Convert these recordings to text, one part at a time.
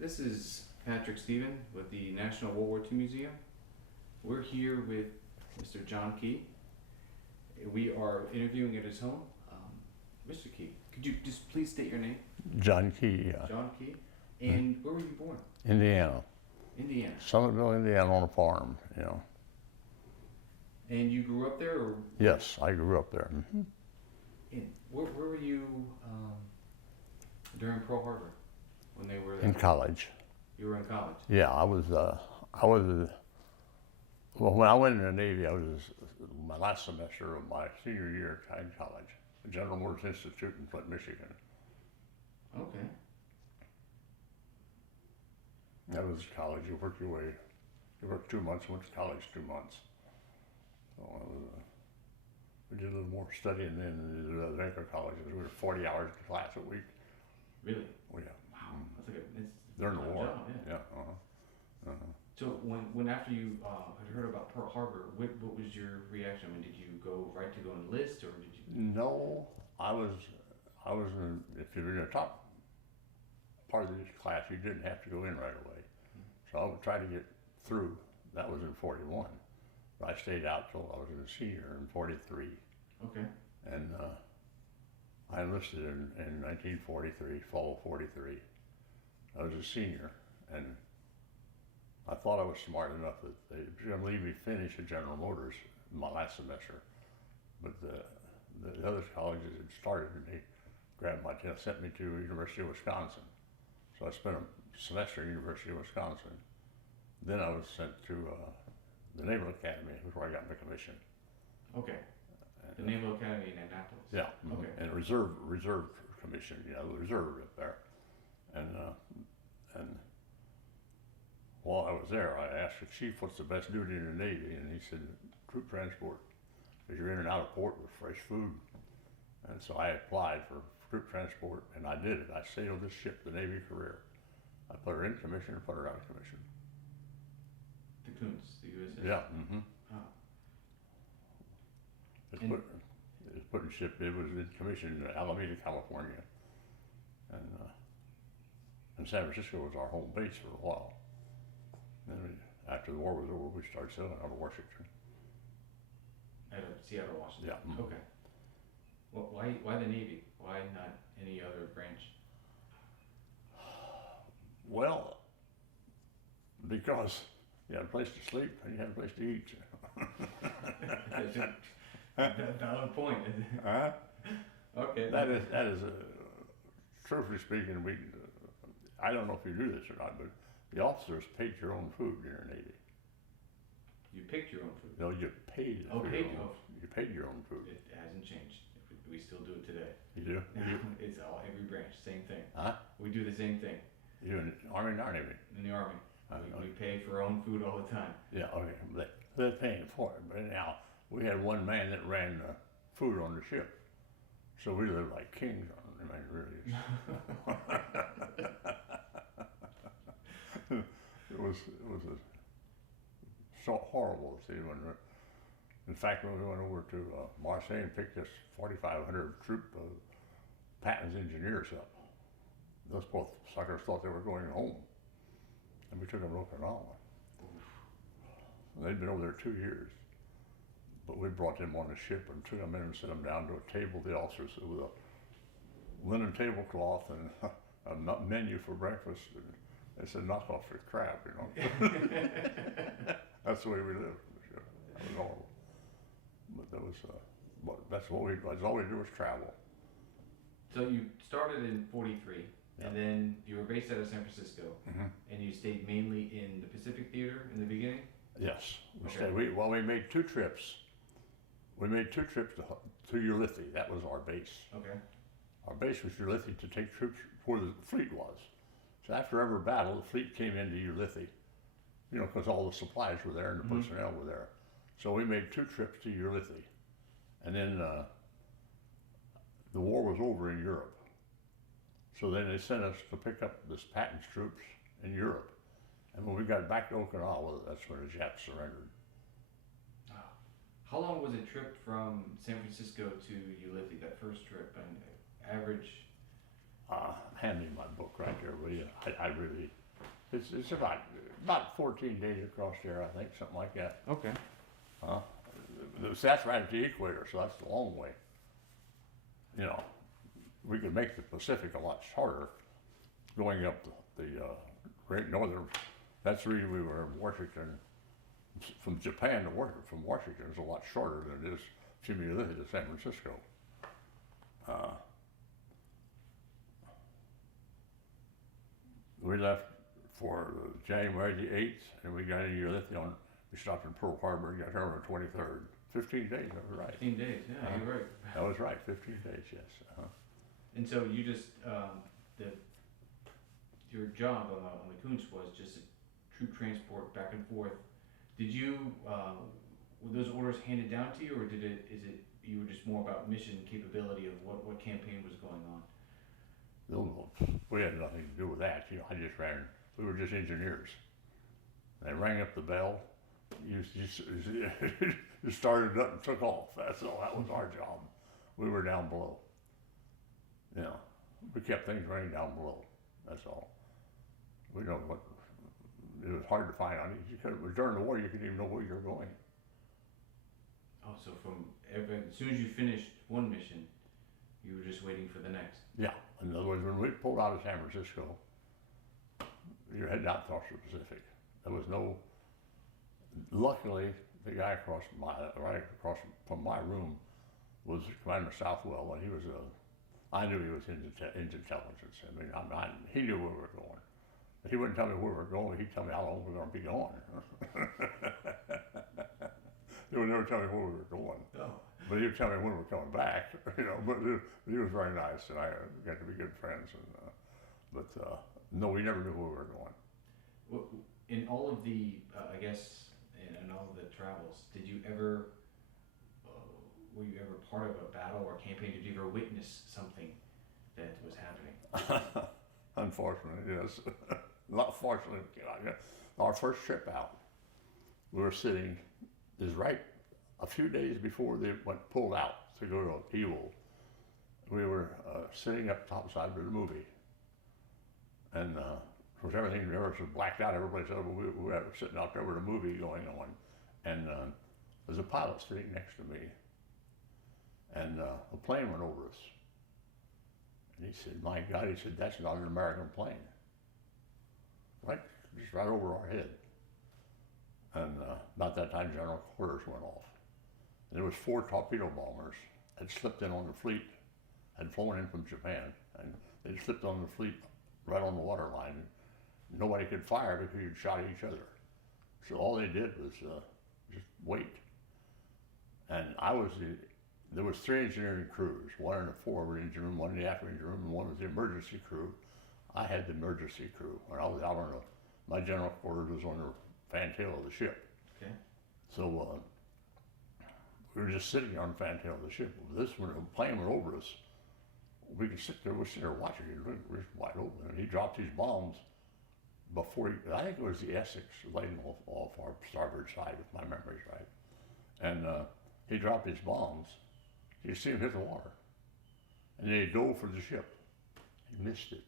This is Patrick Stephen with the National World War II Museum. We're here with Mr. John Key. We are interviewing at his home. Mr. Key, could you just please state your name? John Key, John Key. And where were you born? Indiana. Indiana. Somerville, Indiana, on a farm, you know. And you grew up there? Or? Yes, I grew up there. Mm-hmm. And where were you during Pearl Harbor when they were there? In college. You were in college? Yeah, I was, well, when I went in the Navy, I was my last semester of my senior year in college, at General Motors Institute in Flint, Michigan. Okay. That was college. You work your way. You worked 2 months, went to college 2 months. So we did a little more studying then than the other anchor colleges. We were 40 hours of class a week. Really? Oh, yeah. Wow. That's like it's During the war. Job, yeah. Uh-huh. Uh-huh. So when after you had heard about Pearl Harbor, what was your reaction? I mean, did you go right to go enlist, or did you? No, I was in, if you were in the top part of this class, you didn't have to go in right away. So I would try to get through. That was in 41. But I stayed out till I was a senior in 43. Okay. And I enlisted in 1943, fall of 43. I was a senior, and I thought I was smart enough that they were going to leave me finish at General Motors my last semester. But the other colleges had started, and they grabbed my tail, sent me to University of Wisconsin. So I spent a semester at University of Wisconsin. Then I was sent to the Naval Academy, which is where I got my commission. Okay. The Naval Academy in Annapolis. Yeah. Okay. And reserve commission, you know, the reserve up there. And while I was there, I asked the chief, what's the best duty in the Navy? And he said, troop transport, because you're in and out of port with fresh food. And so I applied for troop transport, and I did it. I sailed this ship, the Navy career. I put her in commission and put her out of commission. The Kuntz, the USS? Yeah. Mm-hmm. Oh. It's put in ship. It was in commission in Alameda, California. And San Francisco was our home base for a while. Then after the war was over, we started sailing out of Washington. Out of Seattle, Washington? Yeah. Mm-hmm. Okay. Well, why the Navy? Why not any other branch? Well, because you had a place to sleep and you had a place to eat. Valid point. Huh? Okay. That is truthfully speaking, I don't know if you do this or not, but the officers paid your own food in the Navy. You picked your own food? No, you paid. You paid your own food. It hasn't changed. We still do it today. You do? It's every branch, same thing. Huh? We do the same thing. You in the Army or Navy? In the Army. We pay for our own food all the time. Yeah, okay. They're paying for it. But anyhow, we had one man that ran the food on the ship. So we lived like kings on it. I mean, really. It was so horrible to see when. In fact, when we went over to Marseille and picked this 4,500 troop Patton's engineers up, those both suckers thought they were going home, and we took them to Okinawa. And they'd been over there 2 years, but we brought them on the ship and took them in and set them down to a table, the officers, with a linen tablecloth and a menu for breakfast. And they said, knock off your crap, you know. That's the way we lived. That was horrible. But that was, that's all we do was travel. So you started in 43, yeah. And then you were based out of San Francisco, mm-hmm. And you stayed mainly in the Pacific Theater in the beginning? Yes. Okay. We made 2 trips. We made 2 trips to Ulithi. That was our base. Okay. Our base was Ulithi to take troops where the fleet was. So after every battle, the fleet came into Ulithi, you know, because all the supplies were there and the mm-hmm. personnel were there. So we made 2 trips to Ulithi. And then the war was over in Europe. So then they sent us to pick up this Patton's troops in Europe. And when we got back to Okinawa, that's when the Japs surrendered. How long was it trip from San Francisco to Ulithi, that first trip, and average? Hand me my book right there, will you? I really It's about 14 days across there, I think, something like that. Okay. That's right at the equator, so that's the long way. You know, we could make the Pacific a lot shorter going up the great northern. That's the reason we were in Washington. From Japan to Washington, from Washington is a lot shorter than it is cumulatively to San Francisco. We left for January the 8th, and we got in Ulithion. We stopped in Pearl Harbor and got here on the 23rd. 15 days, that was right. 15 days, yeah, you're right. That was right, 15 days, yes. And so you just, your job on the Coons was just troop transport back and forth. Did you, were those orders handed down to you, or you were just more about mission capability of what campaign was going on? No, we had nothing to do with that. You know, we were just engineers. They rang up the bell, you started up and took off. That's all, that was our job. We were down below. You know, we kept things running down below, that's all. We know what, it was hard to find out. During the war, you couldn't even know where you were going. Oh, so as soon as you finished one mission, you were just waiting for the next. Yeah, in other words, when we pulled out of San Francisco, you're heading out across the Pacific. There was no, luckily, the guy right across from my room was Commander Southwell, and he was I knew he was into intelligence. I mean, he knew where we were going. But he wouldn't tell me where we were going, he'd tell me how long we were going to be gone. He would never tell me where we were going. Oh. But he would tell me when we were coming back, you know, but he was very nice, and I got to be good friends. No, we never knew where we were going. Well, in all of the, I guess, in all of the travels, did you ever, were you ever part of a battle or campaign? Did you ever witness something that was happening? Unfortunately, yes. Not fortunately. Our first trip out, we were sitting, is right a few days before they pulled out to go to Ewell. We were sitting up topside of the movie. And of course, everything there was blacked out. Everybody said, well, we were sitting out there with a movie going on. And there's a pilot sitting next to me. And a plane went over us. And he said, my God, he said, that's not an American plane. Right, just right over our head. And about that time, General Quarters went off. And there was 4 torpedo bombers had slipped in on the fleet, had flown in from Japan, and they slipped on the fleet right on the water line. Nobody could fire because you'd shot at each other. So all they did was just wait. And there was 3 engineering crews, 1 in the forward engine room, 1 in the after engine room, and 1 was the emergency crew. I had the emergency crew. When I was out on my general quarters was on the fantail of the ship. Okay. So we were just sitting on the fantail of the ship. When the plane went over us, we could sit there, we're sitting there watching it, we were wide open. And he dropped these bombs before I think it was the Essex laying off our starboard side, if my memory's right. And he dropped his bombs. You see him hit the water. And then he dove for the ship. He missed it.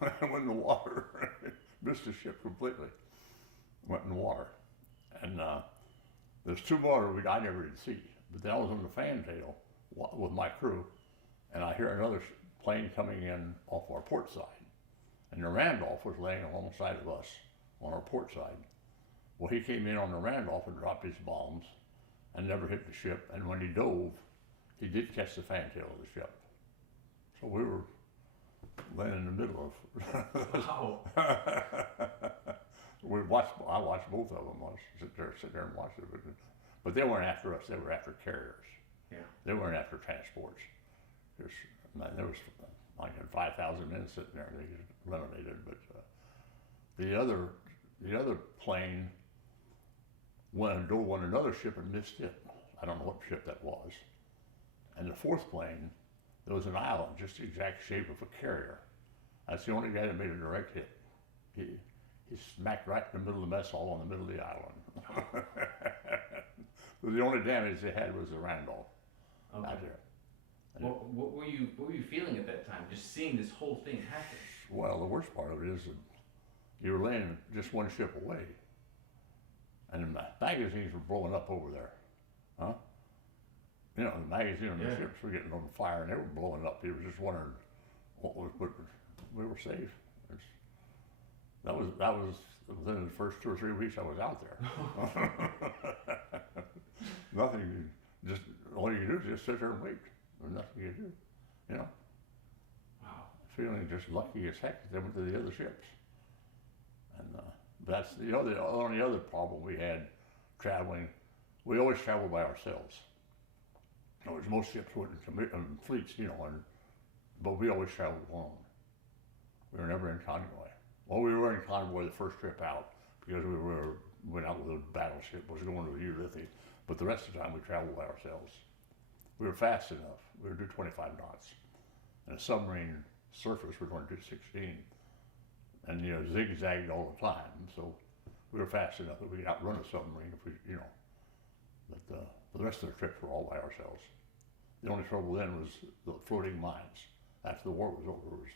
Went in the water. Missed the ship completely. Went in the water. And there's 2 more I never did see. But then I was on the fantail with my crew, and I hear another plane coming in off our port side. And the Randolph was laying alongside of us on our port side. Well, he came in on the Randolph and dropped his bombs and never hit the ship. And when he dove, he did catch the fantail of the ship. So we were laying in the middle of. Wow. I watched both of them. I was sit there and watch it. But they weren't after us. They were after carriers. Yeah. They weren't after transports. There was like 5,000 men sitting there. They just eliminated. But the other plane went and dove on another ship and missed it. I don't know what ship that was. And the 4th plane, there was an island just the exact shape of a carrier. That's the only guy that made a direct hit. He smacked right in the middle of the mess hall in the middle of the island. The only damage they had was the Randolph out there. Well, what were you feeling at that time, just seeing this whole thing happen? Well, the worst part of it is that You were laying just one ship away, and the magazines were blowing up over there, huh? You know, the magazine on the Yeah. ships were getting on fire, and they were blowing up. He was just wondering but we were safe. It's, that was within the first 2 or 3 weeks I was out there. Nothing, just all you do is just sit there and wait. There's nothing you do, you know. Wow. Feeling just lucky as heck that they went to the other ships. And that's the only other problem we had traveling. We always traveled by ourselves. In other words, most ships went in fleets, you know, but we always traveled alone. We were never in convoy. Well, we were in convoy the first trip out because we went out with a battleship, was going to the Ulysses, but the rest of the time we traveled by ourselves. We were fast enough. We would do 25 knots. And a submarine surface, we're going to do 16. And, you know, zigzagged all the time. So we were fast enough that we could outrun a submarine if we, you know. But the rest of the trips were all by ourselves. The only trouble then was the floating mines. After the war was over, there was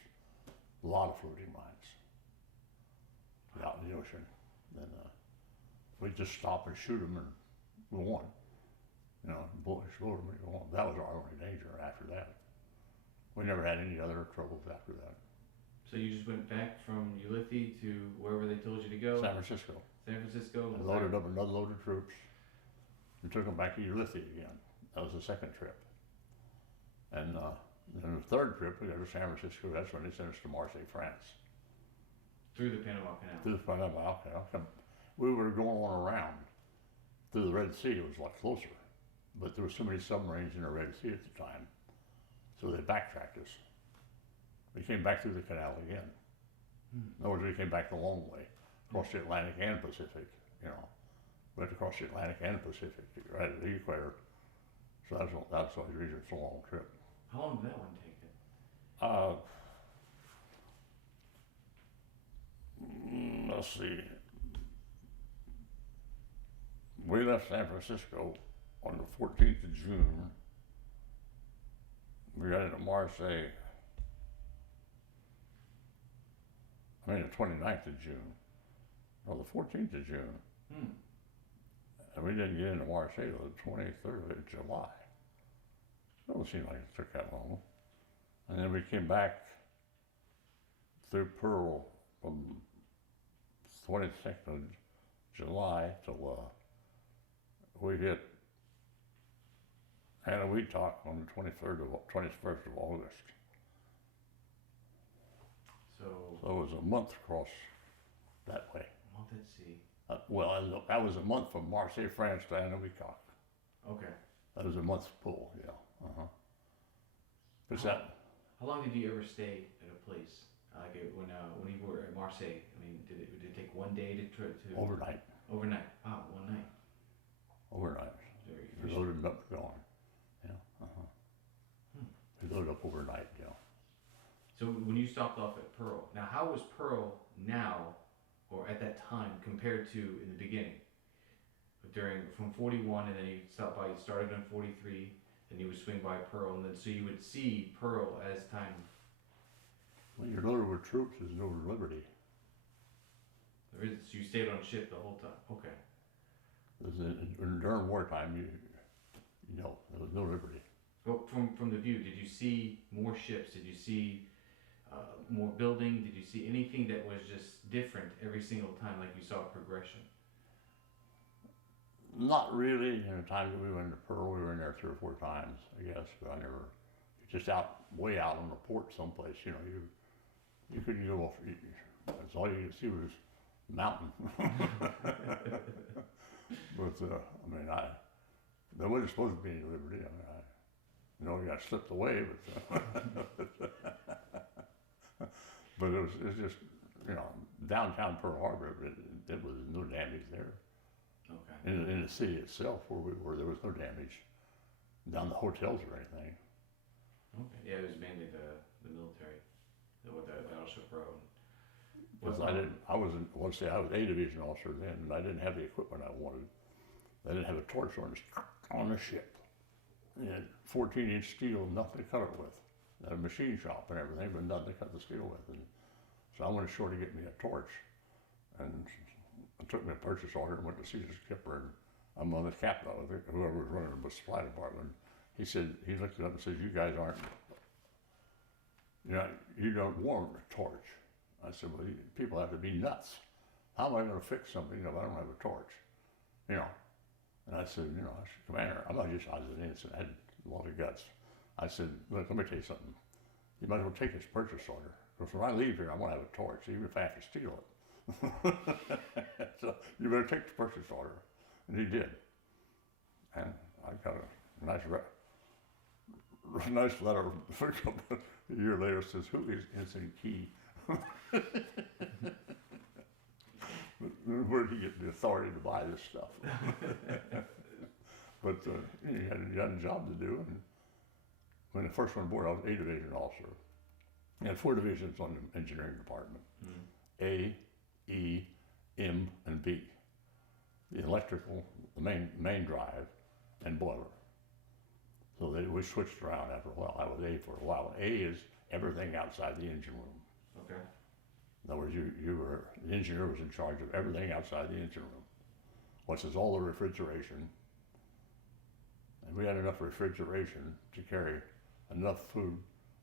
a lot of floating mines out in the ocean. And we'd just stop and shoot them and go on. You know, explode them and go on. That was our only danger after that. We never had any other troubles after that. So you just went back from Ulysses to wherever they told you to go? San Francisco. San Francisco? And loaded up another load of troops and took them back to Ulysses again. That was the second trip. And then the third trip, we got to San Francisco. That's when they sent us to Marseille, France. Through the Panama Canal? Through the Panama Canal. We were going on around through the Red Sea. It was a lot closer. But there were so many submarines in the Red Sea at the time. So they backtracked us. We came back through the canal again. In other words, we came back the long way, across the Atlantic and Pacific, you know. We went across the Atlantic and Pacific, right at the equator. So that's the only reason it's a long trip. How long did that one take it? Let's see. We left San Francisco on the 14th of June. We got into Marseille, the 29th of June. No, the 14th of June. And we didn't get into Marseille till the 23rd of July. It doesn't seem like it took that long. And then we came back through Pearl from 22nd of July till we hit Hanawee-Talk on the 21st of August. So it was a month across that way. A month at sea. Well, that was a month from Marseille, France to Hanawee-Talk. Okay. That was a month's pull, yeah. How long did you ever stay at a place? Like when you were at Marseille, did it take one day to Overnight. Overnight. Wow, one night. Overnight. Very We efficient. loaded up, gone. Yeah. We loaded up overnight, yeah. So when you stopped off at Pearl, now how was Pearl now, or at that time, compared to in the beginning? From 41, and then you started on 43, then you would swing by Pearl, and then so you would see Pearl as time. When you're loaded with troops, there's no liberty. So you stayed on ship the whole time. Okay. During wartime, you know, there was no liberty. Well, from the view, did you see more ships? Did you see more building? Did you see anything that was just different every single time, like you saw progression? Not really. In the time that we went to Pearl, we were in there 3 or 4 times, I guess, but I never, just way out on the port someplace, you know, you couldn't go off, that's all you could see was mountain. But, there wasn't supposed to be any liberty. You know, we got slipped away, but it was just, you know, downtown Pearl Harbor, it was no damage there. Okay. In the city itself, where we were, there was no damage down the hotels or anything. Okay. Yeah, it was mainly the military, with the Battleship Road. Because I was A division officer then, and I didn't have the equipment I wanted. I didn't have a torch on the ship. It had 14-inch steel, nothing to cut it with. I had a machine shop and everything, but nothing to cut the steel with. And so I went ashore to get me a torch. and I took me a purchase order and went to see the skipper, and I'm on the captain, I think, whoever was running the supply department. He said, he looked it up and said, you guys aren't, you don't warm a torch. I said, well, people have to be nuts. How am I going to fix something if I don't have a torch? You know. And I said, I said, Commander, I was an innocent, I had a lot of guts. I said, look, let me tell you something. You might as well take this purchase order. Because when I leave here, I want to have a torch, even if I have to steal it. So you better take the purchase order. And he did. And I got a nice letter a year later says, who is Ensign Key? Where did he get the authority to buy this stuff? But you had a job to do. And when I first went aboard, I was A division officer. We had 4 divisions on the engineering department. A, E, M, and B. The electrical, the main drive, and boiler. So we switched around after a while. I was A for a while. A is everything outside the engine room. Okay. In other words, the engineer was in charge of everything outside the engine room. Which is all the refrigeration. And we had enough refrigeration to carry enough food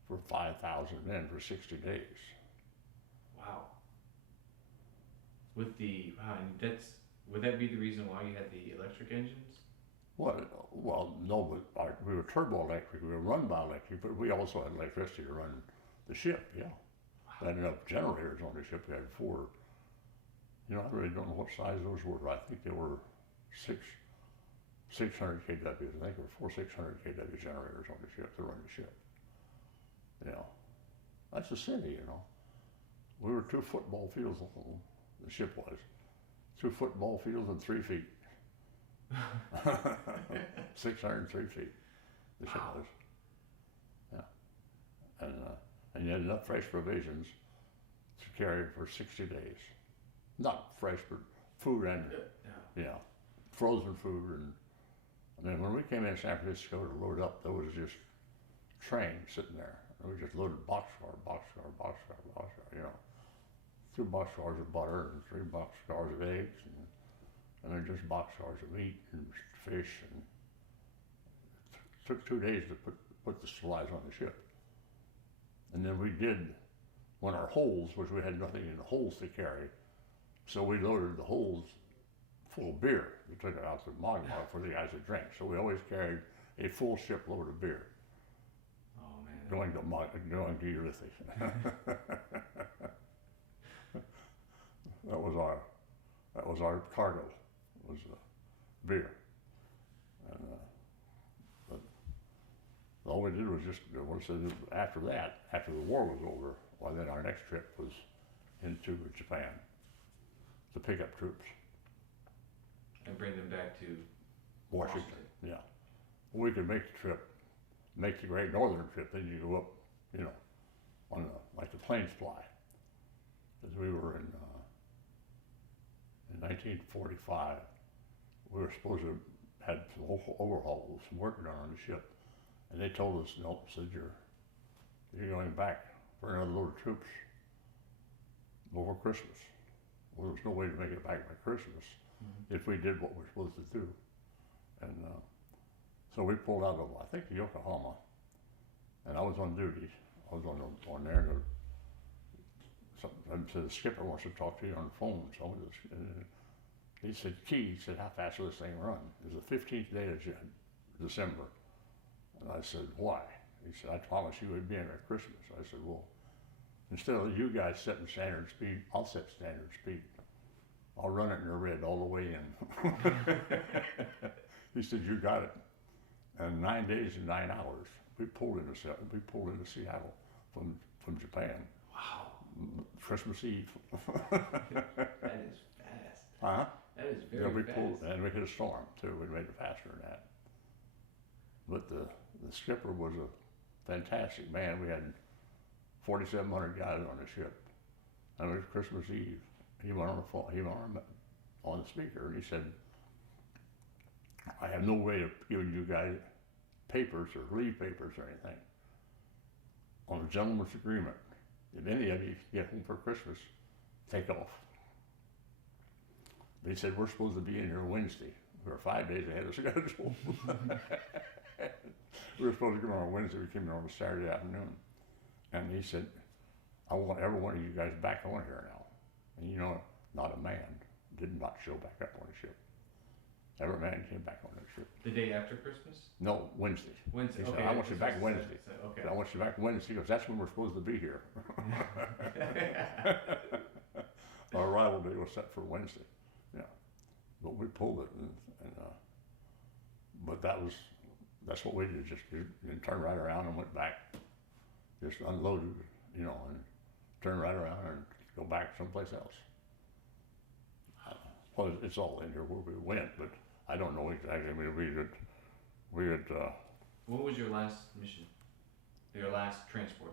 for 5,000 men for 60 days. Wow. Would that be the reason why you had the electric engines? Well, no, but we were turbo electric. We were run by electric, but we also had electricity to run the ship. Yeah, we had enough generators on the ship. We had 4. I really don't know what size those were. I think they were 600 kW. I think there were 4 600 kW generators on the ship to run the ship. That's a city. We were 2 football fields long. The ship was 2 football fields and 3 feet. 603 feet. The ship was. Yeah. And you had enough fresh provisions to carry for 60 days. Not fresh, but food and frozen food. And I mean, when we came in San Francisco to load up, there was just trains sitting there. And we just loaded boxcar, 2 boxcars of butter and 3 boxcars of eggs, and then just boxcars of meat and fish. And it took 2 days to put the supplies on the ship. And then we did, when our holds, which we had nothing in the holds to carry, so we loaded the holds full of beer. We took it out to Magna for the guys to drink. So we always carried a full shipload of beer. Oh man. Going to Ulysses. That was our cargo, was beer. And but all we did was just, after that, after the war was over, well, then our next trip was into Japan to pick up troops. And bring them back to Washington. Yeah. We could make the trip, make the Great Northern trip, then you go up, on like the planes fly. Because we were in 1945, we were supposed to have some overhauls, some work done on the ship. And they told us, no, said you're going back for another load of troops over Christmas. Well, there was no way to make it back by Christmas if we did what we were supposed to do. And so we pulled out of, I think, Yokohama, and I was on duty. I was on there, and so the skipper wants to talk to you on the phone. So he said, Key, he said, how fast will this thing run? It was the 15th day of December. And I said, why? He said, I promised you we'd be in at Christmas. I said, well, instead of you guys setting standard speed, I'll set standard speed. I'll run it in the red all the way in. He said, you got it. And 9 days and 9 hours, we pulled into Seattle from Japan. Wow. Christmas Eve. That is fast. Huh? That is very fast. Pulled, and we hit a storm too. We made it faster than that. But the skipper was a fantastic man. We had 4,700 guys on the ship, and it was Christmas Eve. He went on the phone. He went on the speaker, and he said, "I have no way of giving you guys papers or leave papers or anything. On a gentleman's agreement, if any of you get home for Christmas, take off." They said, we're supposed to be in here Wednesday. We were 5 days ahead of schedule. We were supposed to come on Wednesday. We came in on a Saturday afternoon. And he said, I want every one of you guys back on here now. And you know, not a man did not show back up on the ship. Every man came back on the ship. The day after Christmas? No, Wednesday. Wednesday. He said, Okay. I want you back Wednesday. Okay. I want you back Wednesday because that's when we're supposed to be here. Our arrival day was set for Wednesday. Yeah. But we pulled it but that's what we did, just and turned right around and went back. Just unloaded, you know, and turned right around and go back someplace else. Well, it's all in here where we went, but I don't know exactly. I mean, we had What was your last mission? Your last transport?